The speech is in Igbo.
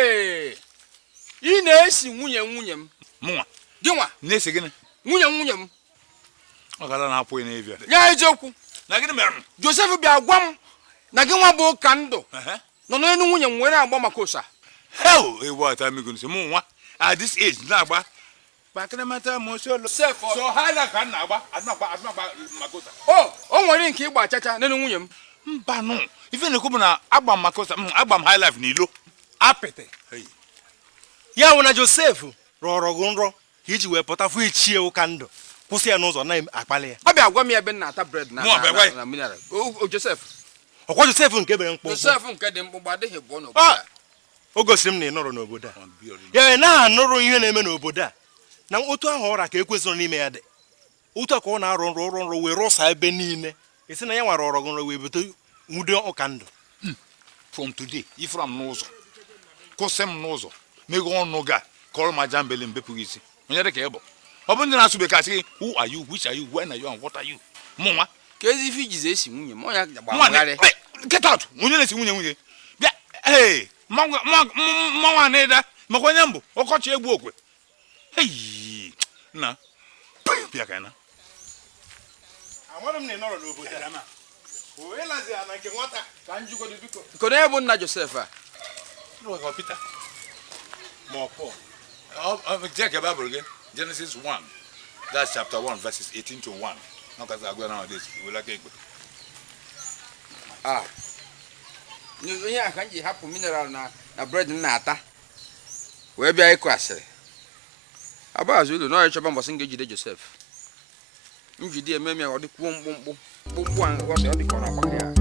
Hey! Ị na-esi nwunye m. Mụnwa. Gịnwa? Na-esi gịnị? Nwunye m. Ọ gara na-apụ n'evia. Ya eziokwu. Na gịnị mere? Joseph bịa gwa m na gị nwa bụ ka ndụ. Nọ n'elu nwunye m were agba maka ụsa. Hell, what I'm going to say, Mụnwa. At this age, na-agba. Bakana mata mo so hala ka na-agba. Adịnagba makosa. Oh, o nwere nke ịgba achacha n'elu nwunye m. Mba no. Ife na-ekwu na agba makosa, agba m high life n'ilo. Apịtị. Ya wụ na Joseph rọrọ gụ nrọ ka iji wee pụta fụ ichie ụka ndụ kwụsị ya n'ụzọ na-akpali ya. Ọ bịa gwa m ebe na-ata bread na mineral. O Joseph. Ọkwa Joseph nke bere mkpụmkpụ. Joseph nke dị mkpụmkpụ adịghị bụ n'obodo. O gosiri m na ị nọrọ n'obodo a. Ya na-anụrụ ihe na-eme n'obodo a. Na otu ahụ ọra ka ekwesịrị n'ime ya dị. Otu a ka ọ na-arụ nrọ wee rụsa ebe niile. Esi na ya nwara ọrọ gụ nrọ wee bute nwude ụka ndụ. From today, ifra m n'ụzọ. Kwụsị m n'ụzọ. Mego ọnụ ga kọrọ ma jambele mbepụ isi. Onye dị ka ịbụ. Ọ bụ ndị na-asụ bekee asị, who are you, which are you, when are you, and what are you? Mụnwa. Ka ezi ife ijizi esi nwunye m. Ọnya gbagharị. Get out. Onye na-esi nwunye. Bịa, hey, mmanwa na-eda. Maka onye mbụ, ọkọchị egbu okwe. Hey, na. Bịa ka na. Amara m na ị nọrọ n'obodo a. O elazi ana nke nwata ka njikọdo biko. Nke onye bụ nna Joseph a. Loco Peter. More Paul. Check your Bible again. Genesis 1. That's chapter 1, verses 18 to 1. Now, because I go nowadays, we like it. Onye a ka m ji hapụ mineral na bread na-ata. Wee bịa ịkụ asịrị. Abaazụ ụlọ na ọchọba mbọsị ga-ejide Joseph. Njide ememe ọ dịkwuo mkpụmkpụ. Mkpụmkpụ ahụ ọ dị ka ọ na-agbagharị ya.